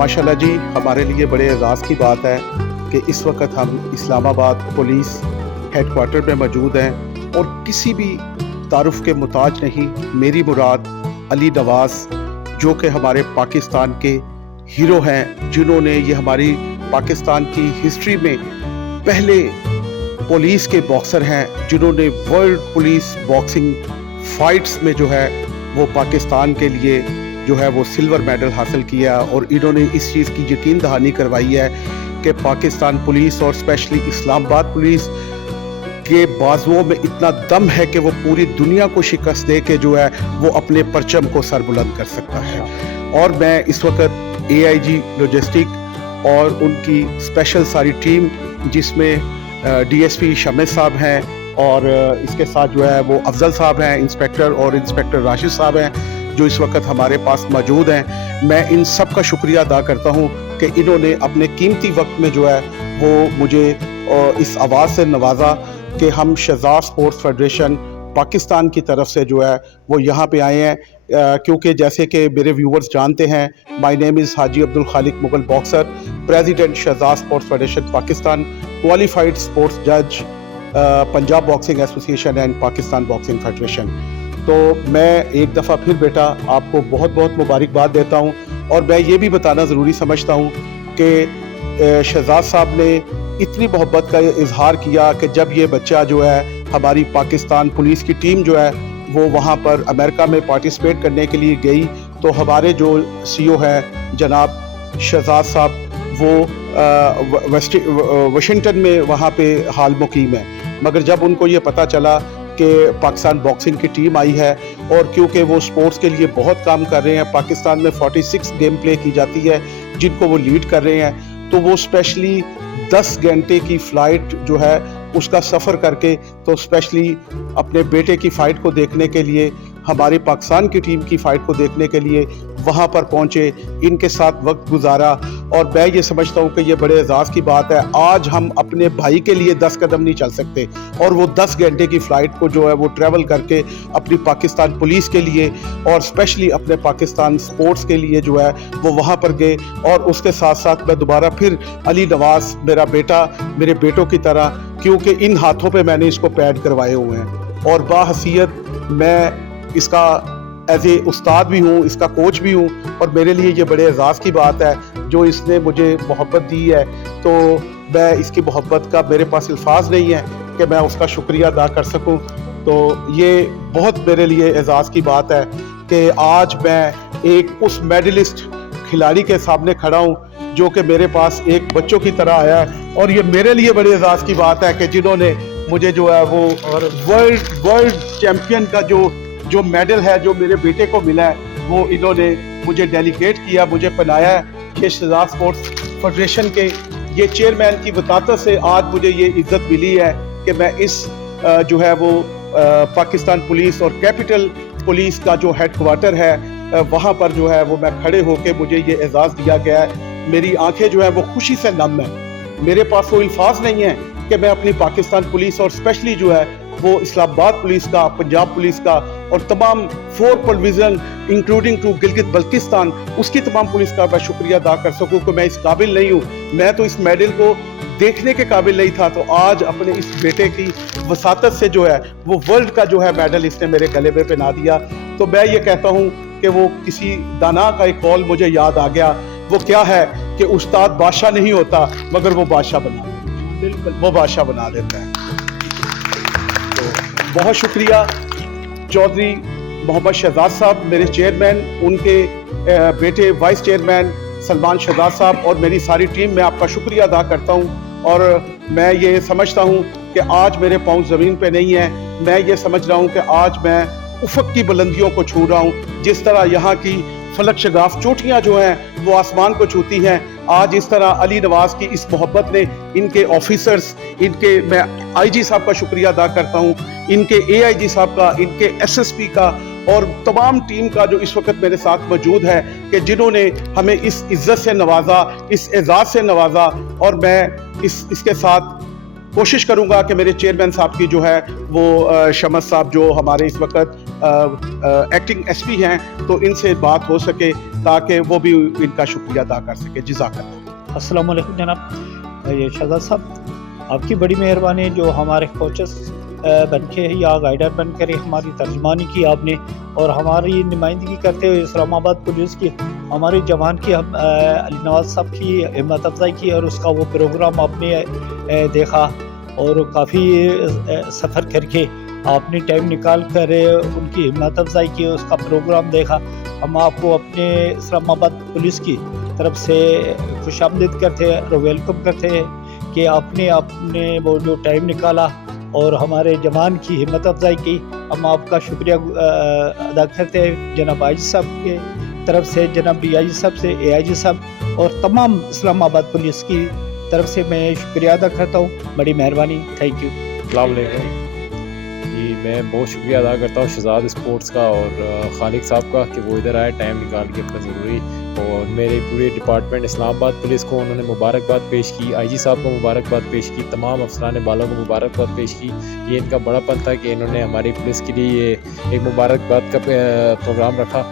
माशाल्लाह जी, हमारे लिए बड़े एज़ाज़ की बात है कि इस वक्त हम इस्लामाबाद पुलिस हेडक्वार्टर में मौजूद हैं और किसी भी तारुफ के मुताज नहीं। मेरी मुराद अली नवाज़, जो कि हमारे पाकिस्तान के हीरो हैं, जिन्होंने ये हमारी पाकिस्तान की हिस्ट्री में पहले पुलिस के बॉक्सर हैं, जिन्होंने वर्ल्ड पुलिस बॉक्सिंग फाइट्स में जो है वो पाकिस्तान के लिए जो है वो सिल्वर मेडल हासिल किया। और इन्होंने इस चीज़ की यकीन दहानी करवाई है कि पाकिस्तान पुलिस और स्पेशली इस्लामाबाद पुलिस के बाजुओं में इतना दम है कि वो पूरी दुनिया को शिकस्त दे के जो है वो अपने परचम को सरबुलंद कर सकता है। और मैं इस वक्त AIG लॉजिस्टिक और उनकी स्पेशल सारी टीम, जिसमें DSP शमीर साहब हैं और इसके साथ जो है वो अफजल साहब हैं, इंस्पेक्टर राशिद साहब हैं, जो इस वक्त हमारे पास मौजूद हैं। मैं इन सब का शुक्रिया अदा करता हूं कि इन्होंने अपने कीमती वक्त में जो है वो मुझे इस आवाज़ से नवाजा कि हम शहजाद स्पोर्ट्स फेडरेशन पाकिस्तान की तरफ से जो है वो यहाँ पे आए हैं। क्योंकि जैसे कि मेरे व्यूवर्स जानते हैं, my name is Haji Abdul Khaliq Mughal boxer, president Shahzad sports federation Pakistan, qualified sports जज Punjab boxing association and Pakistan boxing federation. तो मैं एक दफ़ा फिर बेटा आपको बहुत बहुत मुबारकबाद देता हूँ। और मैं ये भी बताना ज़रूरी समझता हूँ कि शहजाद साहब ने इतनी मोहब्बत का इजहार किया कि जब ये बच्चा जो है हमारी पाकिस्तान पुलिस की टीम जो है वो वहाँ पर अमेरिका में पार्टिसिपेट करने के लिए गई, तो हमारे जो CEO है जनाब शहजाद साहब, वो वाशिंगटन में वहाँ पे हाल मुकीम है। मगर जब उनको ये पता चला कि पाकिस्तान बॉक्सिंग की टीम आई है, और क्योंकि वो स्पोर्ट्स के लिए बहुत काम कर रहे हैं, पाकिस्तान में 46 गेम प्ले की जाती है जिनको वो लीड कर रहे हैं, तो वो स्पेशली 10 घंटे की फ़्लाइट जो है उसका सफ़र करके तो स्पेशली अपने बेटे की फ़ाइट को देखने के लिए, हमारी पाकिस्तान की टीम की फ़ाइट को देखने के लिए वहाँ पर पहुँचे, इनके साथ वक्त गुजारा। और मैं ये समझता हूँ कि ये बड़े एज़ाज़ की बात है। आज हम अपने भाई के लिए 10 कदम नहीं चल सकते, और वो 10 घंटे की फ़्लाइट को जो है वो ट्रैवल करके अपनी पाकिस्तान पुलिस के लिए और स्पेशली अपने पाकिस्तान स्पोर्ट्स के लिए जो है वो वहाँ पर गए। और उसके साथ साथ मैं दोबारा फिर अली नवाज़, मेरा बेटा मेरे बेटों की तरह, क्योंकि इन हाथों पे मैंने इसको पैड करवाए हुए हैं, और बाहसीयत मैं इसका एज ए उस्ताद भी हूँ, इसका कोच भी हूँ। और मेरे लिए ये बड़े एज़ाज़ की बात है जो इसने मुझे मोहब्बत दी है। तो मैं इसकी मोहब्बत का मेरे पास अल्फाज नहीं है कि मैं उसका शुक्रिया अदा कर सकूँ। तो ये बहुत मेरे लिए एज़ाज़ की बात है कि आज मैं एक उस मेडलिस्ट खिलाड़ी के सामने खड़ा हूँ जो कि मेरे पास एक बच्चों की तरह आया है। और ये मेरे लिए बड़े एज़ाज़ की बात है कि जिन्होंने मुझे जो है वो वर्ल्ड चैम्पियन का जो मेडल है जो मेरे बेटे को मिला है, वो इन्होंने मुझे डेलीगेट किया, मुझे पहनाया है। ये शहजाद स्पोर्ट्स फेडरेशन के ये चेयरमैन की वकालत से आज मुझे ये इज्जत मिली है कि मैं इस जो है वो पाकिस्तान पुलिस और कैपिटल पुलिस का जो हेडक्वार्टर है वहाँ पर जो है वो मैं खड़े होकर मुझे ये एजाज़ दिया गया है। मेरी आंखें जो है वो खुशी से नम है। मेरे पास कोई अल्फाज नहीं है कि मैं अपनी पाकिस्तान पुलिस और स्पेशली जो है वो इस्लामाबाद पुलिस का, पंजाब पुलिस का और तमाम 4 provision including to Gilgit Baltistan, उसकी तमाम पुलिस का मैं शुक्रिया अदा कर सकूं कि मैं इस काबिल नहीं हूं। मैं तो इस मेडल को देखने के काबिल नहीं था, तो आज अपने इस बेटे की वसातत से जो है वो वर्ल्ड का जो है मेडल इसने मेरे गले में पहना दिया। तो मैं ये कहता हूँ कि वो किसी दाना का एक कौल मुझे याद आ गया, वो क्या है कि उस्ताद बादशाह नहीं होता मगर वो बादशाह बना देता है। बिल्कुल, वो बादशाह बना देता है। बहुत शुक्रिया चौधरी मोहम्मद शहजाद साहब, मेरे चेयरमैन, उनके बेटे वाइस चेयरमैन सलमान शहजाद साहब और मेरी सारी टीम, मैं आपका शुक्रिया अदा करता हूं। और मैं ये समझता हूं कि आज मेरे पाँव ज़मीन पे नहीं है, मैं ये समझ रहा हूं कि आज मैं उफ़क़ की बुलंदियों को छू रहा हूं। जिस तरह यहाँ की फलक शगाफ चोटियाँ जो हैं वो आसमान को छूती हैं, आज इस तरह अली नवाज़ की इस मोहब्बत ने इनके ऑफिसर्स, इनके मैं IG साहब का शुक्रिया अदा करता हूँ, इनके AIG साहब का, इनके SSP का और तमाम टीम का जो इस वक्त मेरे साथ मौजूद है कि जिन्होंने हमें इस इज़्ज़त से नवाजा, इस एजाज़ से नवाजा। और मैं इसके साथ कोशिश करूंगा कि मेरे चेयरमैन साहब की जो है वो शमस साहब जो हमारे इस वक्त एक्टिंग SP हैं, तो इनसे बात हो सके تاکہ وہ بھی इनका शुक्रिया अदा कर सके। जज़ाकल्लाह। अस्सलाम वालेकुम जनाब, ये शहजाद साहब आपकी बड़ी मेहरबानी जो हमारे कोचेस बन के या गाइडर बन कर हमारी तर्जमानी की आपने और हमारी नुमाइंदगी करते हुए इस्लामाबाद पुलिस की हमारे जवान की हम अली नवाज साहब की हिम्मत अफजाई की और उसका वो प्रोग्राम आपने देखा और काफ़ी सफ़र करके आपने टाइम निकाल कर उनकी हिम्मत अफजाई की, उसका प्रोग्राम देखा। हम आपको अपने इस्लामाबाद पुलिस की तरफ से खुशामदीद करते हैं और वेलकम करते हैं कि आपने वो जो टाइम निकाला और हमारे जवान की हिम्मत अफजाई की। हम आपका शुक्रिया अदा करते हैं जनाब आईजी साहब के तरफ से, जनाब डीआईजी साहब से, एआईजी साहब और तमाम इस्लामाबाद पुलिस की तरफ से मैं शुक्रिया अदा करता हूँ। बड़ी मेहरबानी, थैंक यू। अस्सलाम वालेकुम जी, मैं बहुत शुक्रिया अदा करता हूँ शहजाद स्पोर्ट्स का और खालिक साहब का कि वो इधर आए टाइम निकाल के अपना ज़रूरी, और मेरे पूरे डिपार्टमेंट इस्लामाबाद पुलिस को उन्होंने मुबारकबाद पेश की, आईजी साहब को मुबारकबाद पेश की, तमाम अफसरान बाला को मुबारकबाद पेश की। ये इनका बड़ापन था कि इन्होंने हमारी पुलिस के लिए ये एक मुबारकबाद का प्रोग्राम रखा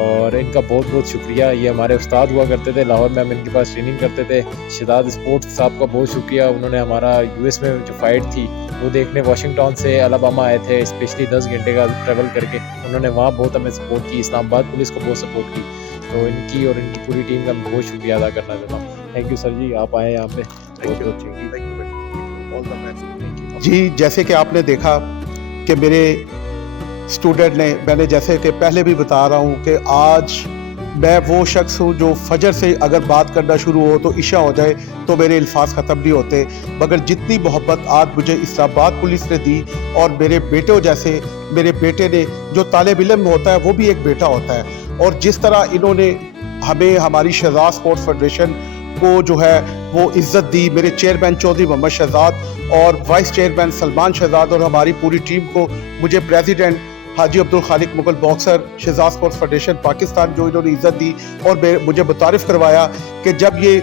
और इनका बहुत बहुत शुक्रिया। ये हमारे उस्ताद हुआ करते थे लाहौर में, हम इनके पास ट्रेनिंग करते थे। शहजाद स्पोर्ट्स साहब का बहुत शुक्रिया, उन्होंने हमारा यूएस में जो फाइट थी वो देखने वाशिंगटन से अलाबामा आए थे, स्पेशली 10 घंटे का ट्रैवल करके। उन्होंने वहाँ बहुत हमें सपोर्ट की, इस्लामाबाद पुलिस को बहुत सपोर्ट की, तो इनकी और इनकी पूरी टीम का मैं बहुत शुक्रिया अदा करना चाहता हूँ। थैंक यू सर जी, आप आए यहाँ पे, बहुत बहुत जी, जैसे कि आपने देखा कि मेरे स्टूडेंट ने, मैंने जैसे कि पहले भी बता रहा हूँ कि आज मैं वो शख्स हूँ जो फजर से अगर बात करना शुरू हो तो इशा हो जाए तो मेरे अल्फाज ख़त्म नहीं होते, मगर जितनी मोहब्बत आज मुझे इस्लामाबाद पुलिस ने दी और मेरे बेटों जैसे मेरे बेटे ने, जो तालिब इल्म होता है वो भी एक बेटा होता है, और जिस तरह इन्होंने हमें हमारी शहजाद स्पोर्ट्स फेडरेशन को जो है वो इज़्ज़त दी, मेरे चेयरमैन चौधरी मोहम्मद शहजाद और वाइस चेयरमैन सलमान शहजाद और हमारी पूरी टीम को, मुझे president Haji Abdul Khaliq Mughal boxer Shahzad sports federation Pakistan जो इन्होंने इज़्ज़त दी और मुझे मुतारिफ़ करवाया कि जब ये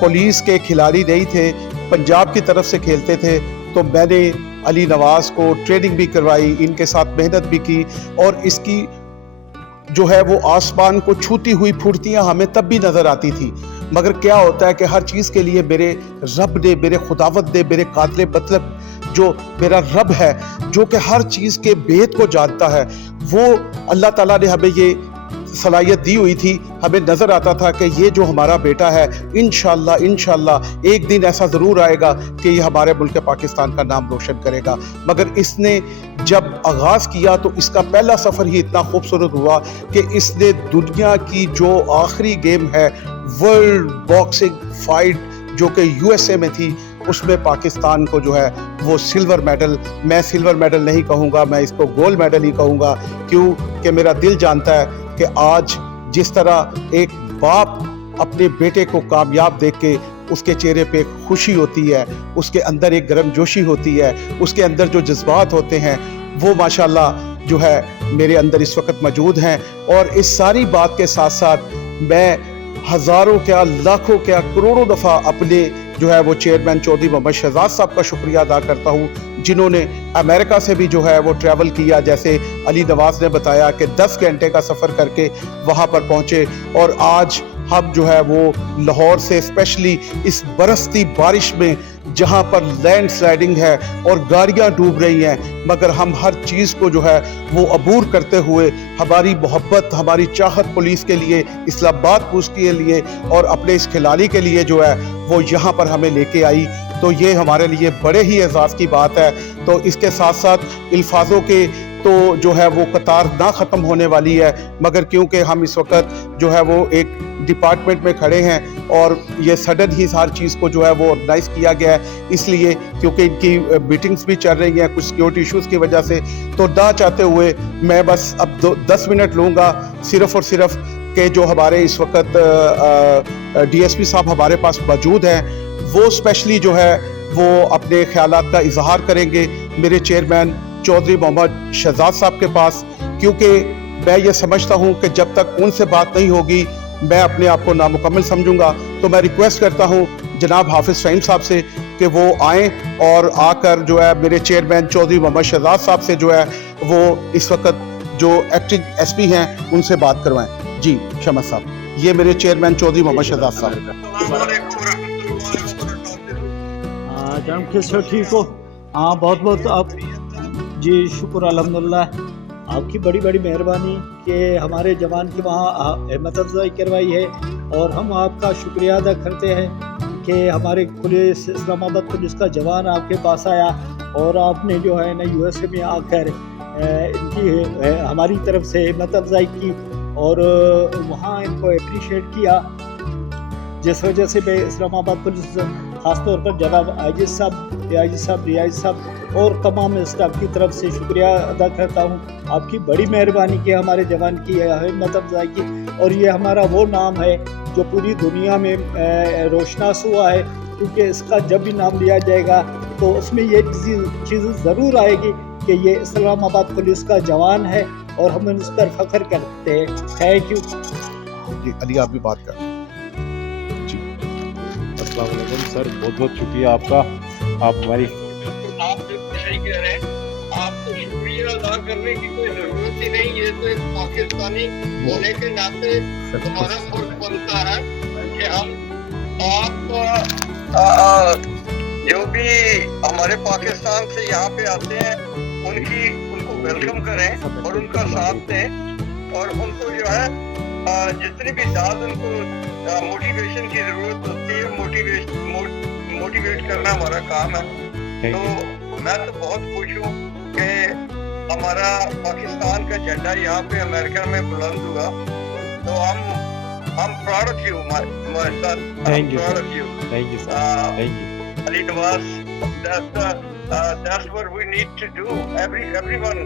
पुलिस के खिलाड़ी नहीं थे, पंजाब की तरफ से खेलते थे, तो मैंने अली नवाज़ को ट्रेनिंग भी करवाई, इनके साथ मेहनत भी की, और इसकी जो है वो आसमान को छूती हुई फुर्तियाँ हमें तब भी नज़र आती थी। मगर क्या होता है कि हर चीज़ के लिए मेरे रब ने, मेरे खुदावत ने, मेरे कातिल मतलब जो मेरा रब है जो कि हर चीज़ के भेद को जानता है, वो अल्लाह ताला ने हमें ये सलाहियत दी हुई थी। हमें नज़र आता था कि ये जो हमारा बेटा है इंशाल्लाह एक दिन ऐसा ज़रूर आएगा कि ये हमारे मुल्क पाकिस्तान का नाम रोशन करेगा। मगर इसने जब आगाज़ किया तो इसका पहला सफ़र ही इतना खूबसूरत हुआ कि इसने दुनिया की जो आखिरी गेम है वर्ल्ड बॉक्सिंग फाइट जो कि यूएसए में थी, उसमें पाकिस्तान को जो है वो सिल्वर मेडल, मैं सिल्वर मेडल नहीं कहूँगा, मैं इसको गोल्ड मेडल ही कहूँगा, क्यों कि मेरा दिल जानता है कि आज जिस तरह एक बाप अपने बेटे को कामयाब देख के उसके चेहरे पे खुशी होती है, उसके अंदर एक गर्मजोशी होती है, उसके अंदर जो जज्बात होते हैं वो माशाल्लाह जो है मेरे अंदर इस वक्त मौजूद हैं। और इस सारी बात के साथ साथ मैं हज़ारों क्या, लाखों क्या, करोड़ों दफ़ा अपने जो है वो चेयरमैन चौधरी मोहम्मद शहजाद साहब का शुक्रिया अदा करता हूँ, जिन्होंने अमेरिका से भी जो है वो ट्रैवल किया। जैसे अली नवाज़ ने बताया कि 10 घंटे का सफ़र करके वहाँ पर पहुँचे, और आज हम जो है वो लाहौर से स्पेशली इस बरसती बारिश में जहाँ पर लैंड स्लाइडिंग है और गाड़ियाँ डूब रही हैं, मगर हम हर चीज़ को जो है वो अबूर करते हुए हमारी मोहब्बत, हमारी चाहत पुलिस के लिए, इस्लामाबाद पुलिस के लिए और अपने इस खिलाड़ी के लिए जो है वो यहाँ पर हमें लेके आई, तो ये हमारे लिए बड़े ही एजाज़ की बात है। तो इसके साथ साथ अल्फाजों के तो जो है वो कतार ना ख़त्म होने वाली है, मगर क्योंकि हम इस वक्त जो है वो एक डिपार्टमेंट में खड़े हैं और ये सडन ही हर चीज़ को जो है वो ऑर्गेनाइज किया गया है, इसलिए क्योंकि इनकी मीटिंग्स भी चल रही हैं कुछ सिक्योरिटी इश्यूज़ की वजह से, तो ना चाहते हुए मैं बस अब 10 मिनट लूँगा सिर्फ़ और सिर्फ कि जो हमारे इस वक्त डीएसपी साहब हमारे पास मौजूद हैं, वो स्पेशली जो है वो अपने ख्यालात का इजहार करेंगे मेरे चेयरमैन चौधरी मोहम्मद शहजाद साहब के पास, क्योंकि मैं ये समझता हूँ कि जब तक उनसे बात नहीं होगी मैं अपने आप को नामुकम्मल समझूंगा। तो मैं रिक्वेस्ट करता हूँ जनाब हाफिज़ फ़हीम साहब से कि वो आएँ और आकर जो है मेरे चेयरमैन चौधरी मोहम्मद शहजाद साहब से जो है वो इस वक्त जो एक्टिंग एसपी हैं उनसे बात करवाएं। जी शमस साहब। یہ میرے چیئرمین چودھری محمد شہزاد صاحب. جناب کس سے ٹھیک ہو؟ ہاں بہت بہت آپ جی شکر الحمدللہ. آپ کی بڑی بڑی مہربانی کہ ہمارے جوان کی وہاں ہمت افزائی کروائی ہے اور ہم آپ کا شکریہ ادا کرتے ہیں کہ ہمارے پولیس اسلام آباد پولیس کا جوان آپ کے پاس آیا اور آپ نے جو ہے نا یو ایس اے میں آ کر ان کی ہماری طرف سے ہمت افزائی کی اور وہاں ان کو اپریشیٹ کیا، جس وجہ سے میں اسلام آباد پولیس خاص طور پر جناب آئی جی صاحب، اے آئی جی صاحب، ڈی آئی جی صاحب اور تمام اسٹاف کی طرف سے شکریہ ادا کرتا ہوں. آپ کی بڑی مہربانی کی ہمارے جوان کی ہمت افزائی کی، اور یہ ہمارا وہ نام ہے جو پوری دنیا میں روشناس ہوا ہے، کیونکہ اس کا جب بھی نام لیا جائے گا تو اس میں یہ چیز ضرور آئے گی کہ یہ اسلام آباد پولیس کا جوان ہے اور ہم اس پر فخر کرتے ہیں. Thank you. جی علی آپ بھی بات کر. السلام علیکم سر، بہت بہت شکریہ آپ کا. آپ ہماری آپ بالکل صحیح کہہ رہے ہیں، آپ کو شکریہ ادا کرنے کی کوئی ضرورت ہی نہیں. یہ تو ایک پاکستانی ہونے کے ناطے ہمارا فرض بنتا ہے کہ ہم آپ جو بھی ہمارے پاکستان سے یہاں پہ آتے ہیں ان کو ویلکم کریں اور ان کا ساتھ دیں، اور ان کو جو ہے جتنی بھی زیادہ ان کو موٹیویشن کی ضرورت ہوتی ہے، موٹیویٹ کرنا ہمارا کام ہے. تو میں تو بہت خوش ہوں کہ ہمارا پاکستان کا جھنڈا یہاں پہ امریکہ میں بلند ہوا. تو ہم پراؤڈ آف یو ہمارے ساتھ. Thank you proud of you. Thank you sir. Thank you. Ali Nawaz, that's what we need to do. Everyone,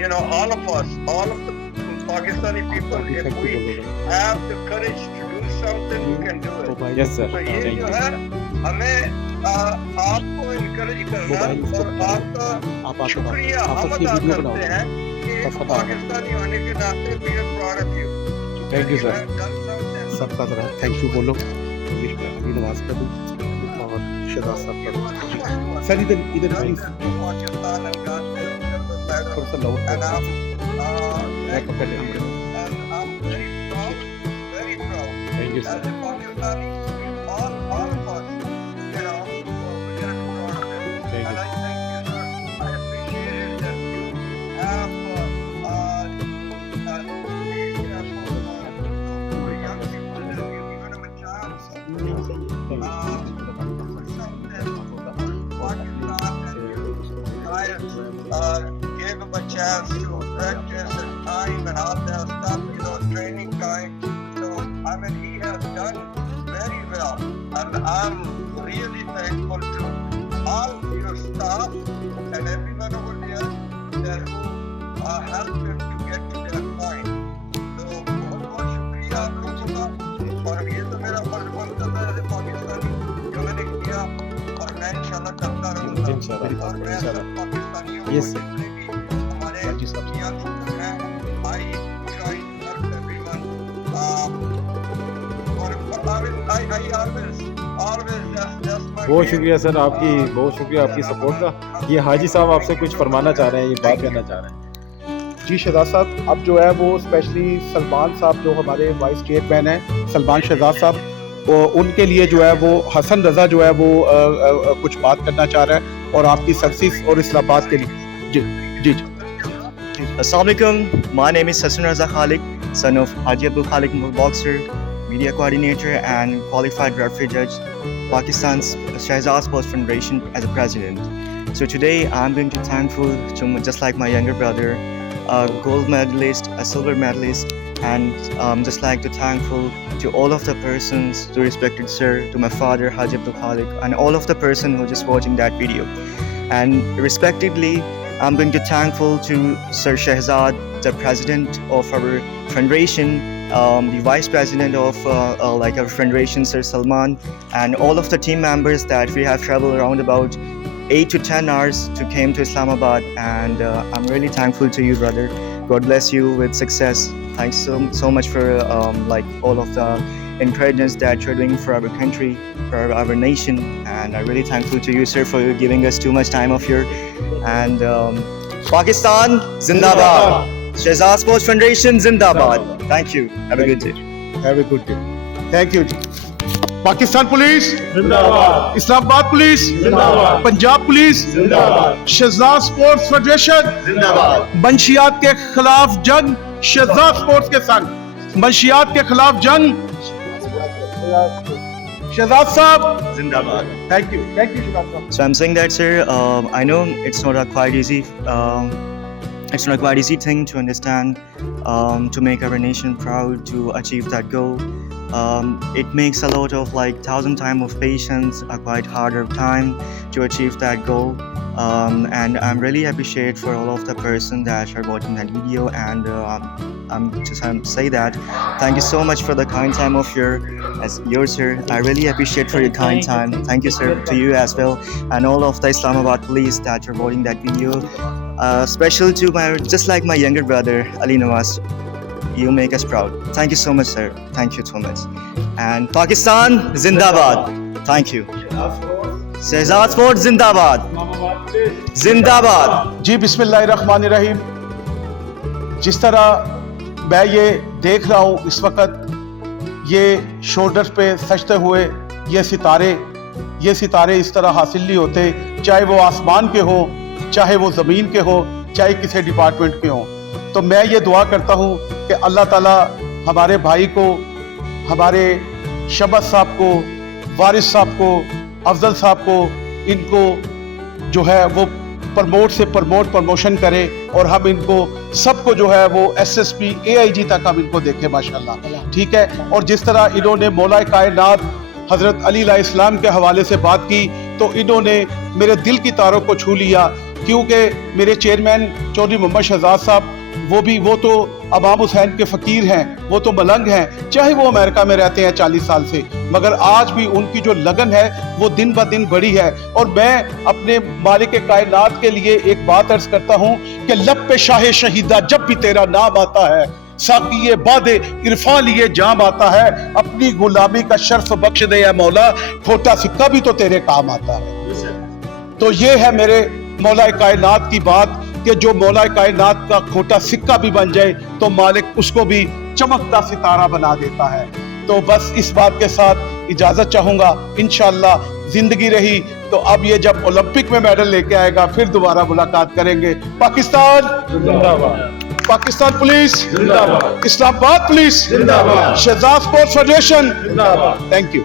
you know, all of us, all of the Pakistani people, if we have the courage to do something, we can do it. Yes sir. تو یہ جو ہے ہمیں آپ کو encourage کرنا اور آپ کا شکریہ ہم ادا کرتے ہیں کہ پاکستانی ہونے کے ناطے we are proud of you. Thank you sir. سب کا ذرا تھینک یو بولو انگلش میں. علی نواز کا بھی اور شہزاد صاحب کا. سر ادھر پلیز تھوڑا سا loud. Thank you sir. Gave him a chance to practice and time and all that stuff, you know, training time. So, I mean, he has done very well. And I'm really thankful to all your staff and everyone over there that who helped him to get to that point. So, بہت شکریہ آپ لوگوں کا. اور یہ تو میرا فرض بنتا تھا ایسے پاکستانی جو میں نے کیا، اور میں انشاءاللہ کرتا رہوں گا. اور میں سب پاکستانیوں کو جتنے بھی ہمارے یہاں لوگ ہیں I try to help everyone. بہت شکریہ سر آپ کی، بہت شکریہ آپ کی سپورٹ کا. یہ حاجی صاحب آپ سے کچھ فرمانا چاہ رہے ہیں، یہ بات کرنا چاہ رہے ہیں. جی شہزاد صاحب، اب جو ہے وہ اسپیشلی سلمان صاحب جو ہمارے وائس چیئرمین ہیں، سلمان شہزاد صاحب، ان کے لیے جو ہے وہ حسن رضا جو ہے وہ کچھ بات کرنا چاہ رہا ہے اور آپ کی سکسیس اور اسلام آباد کے لیے. جی جی جی. Assalamu alaikum. My name is Hassan Raza Khalik, son of Haji Abdul Khalik, boxer, media coordinator and qualified referee judge, Pakistan's Shehzad Sports Federation as a president. So today I'm going to thankful to just like my younger brother, a gold medalist, a silver medalist, and just like to thankful to all of the persons, to respected sir, to my father Haji Abdul Khalik, and all of the person who just watching that video. And respectively, I'm going to thankful to Sir Shehzad, the president of our federation, the vice president of like our federation, Sir Salman, and all of the team members that we have traveled around about 8 to 10 hours to came to Islamabad, and I'm really thankful to you, brother. God bless you with success. Thanks so much for like all of the encouragements that you're doing for our country, for our nation, and I'm really thankful to you, sir, for giving us too much time of your. And Pakistan Zindabad, Shehzad Sports Federation Zindabad. Thank you. Have a good day. Have a good day. Thank you ji. Pakistan police जिंदाबाद, Islamabad police जिंदाबाद, Punjab police जिंदाबाद, Shahzad sports federation जिंदाबाद, मंशियात के खिलाफ जंग, Shahzad sports के संग, मंशियात के खिलाफ जंग, शहजाद साहब Zindabad. थैंक यू शहजाद साहब। So I'm saying that, sir, I know it's not a quite easy, it's not a quite easy thing to understand, to make our nation proud, to achieve that goal. It makes a lot of 1,000 time of patience, a quite harder time to achieve that goal. And I'm really appreciate for all of the person that are watching that video, and I'm just say that thank you so much for the kind time of yours, sir. I really appreciate for your kind time. Thank you, sir, to you as well, and all of the Islamabad police that are watching that video. Special to just like my younger brother Ali Nawaz. You make us proud. Thank you so much, sir. Thank you so much. And Pakistan Zindabad. Thank you. Shehzad Sports Zindabad. Zindabad. जी बिस्मिल्लाहिर्रहमानिर्रहीम। जिस तरह मैं ये देख रहा हूँ इस वक्त ये शोल्डर्स पे सजते हुए ये सितारे इस तरह हासिल नहीं होते, चाहे वो आसमान के हो, चाहे वो ज़मीन के हो, चाहे किसी डिपार्टमेंट के हों। तो मैं ये दुआ करता हूँ कि अल्लाह ताला हमारे भाई को, हमारे शबत साहब को, वारिस साहब को, अफजल साहब को, इनको जो है वो प्रमोशन करे और हम इनको सबको जो है वो SSP AIG तक हम इनको देखें माशाल्लाह। ठीक है। और जिस तरह इन्होंने मौला कायनात हज़रत अली अलैहिस्सलाम के हवाले से बात की तो इन्होंने मेरे दिल की तारों को छू लिया, क्योंकि मेरे चेयरमैन चौधरी मोहम्मद शहजाद साहब वो तो इमाम हुसैन के फ़कीर हैं, वो तो मलंग हैं, चाहे वो अमेरिका में रहते हैं 40 साल से, मगर आज भी उनकी जो लगन है वो दिन ब दिन बढ़ी है। और मैं अपने मालिक कायनात के लिए एक बात अर्ज करता हूँ कि लब पे शाह शहीदा जब भी तेरा नाम आता है, साकिये बादे इरफान लिए जाम आता है, अपनी गुलामी का शर्फ बख्श दे या मौला, खोटा सिक्का भी तो तेरे काम आता है। तो ये है मेरे मौला कायनात की बात कि जो मौला कायनात का खोटा सिक्का भी बन जाए तो मालिक उसको भी चमकता सितारा बना देता है। तो बस इस बात के साथ इजाज़त चाहूँगा, इंशाअल्लाह जिंदगी रही तो अब ये जब ओलंपिक में मेडल लेके आएगा फिर दोबारा मुलाकात करेंगे। पाकिस्तान जिंदाबाद, पाकिस्तान पुलिस जिंदाबाद, इस्लामाबाद पुलिस जिंदाबाद, शहजाद स्पोर्ट्स फेडरेशन जिंदाबाद। Thank you.